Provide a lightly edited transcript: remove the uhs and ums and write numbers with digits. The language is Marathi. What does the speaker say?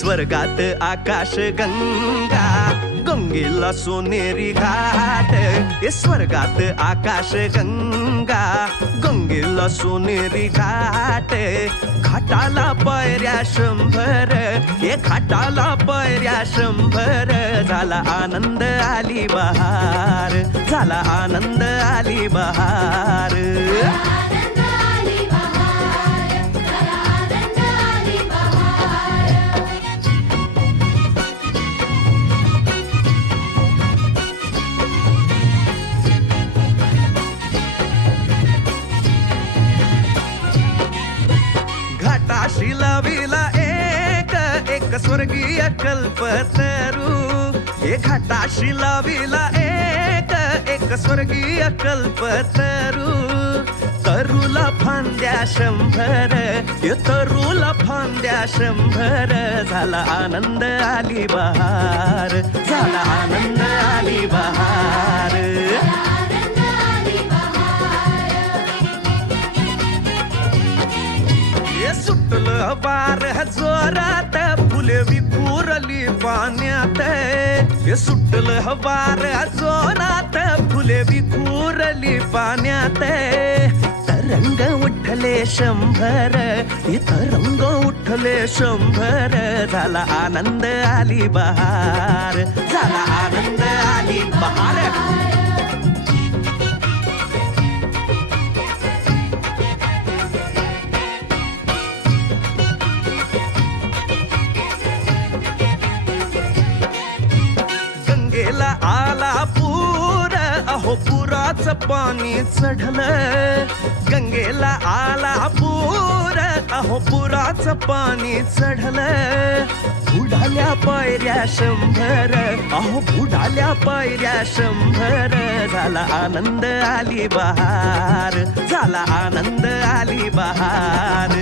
स्वर्गात आकाश गंगा गंगेला सोनेरी घाट हे स्वर्गात आकाश गंगा गंगेला सोनेरी घाट घाटाला पायऱ्या 100 हे घाटाला पायऱ्या 100 झाला आनंद आली बहार झाला आनंद आली बहार घाटाशी लाविला एक स्वर्गीय कल्पतरू हे घाटाशी लाविला एक स्वर्गीय कल्पतरू तरुला फांद्या 100 हे तरुला फांद्या 100 झाला आनंद आली बहार झाला आनंद आली बहार सुटलं वार जोरात फुले विखुरली पाण्यात हे सुटलं वार जोरात फुले विखुरली पाण्यात तरंग उठले 100 हे तरंग उठले 100 झाला आनंद आली बहार झाला आनंद आली बहार आला पूर अहो पुराचं पाणी चढलं गंगेला आला पूर अहो पुराचं पाणी चढलं बुडाल्या पायऱ्या 100 अहो बुडाल्या पायऱ्या 100 झाला आनंद आली बहार झाला आनंद आली बहार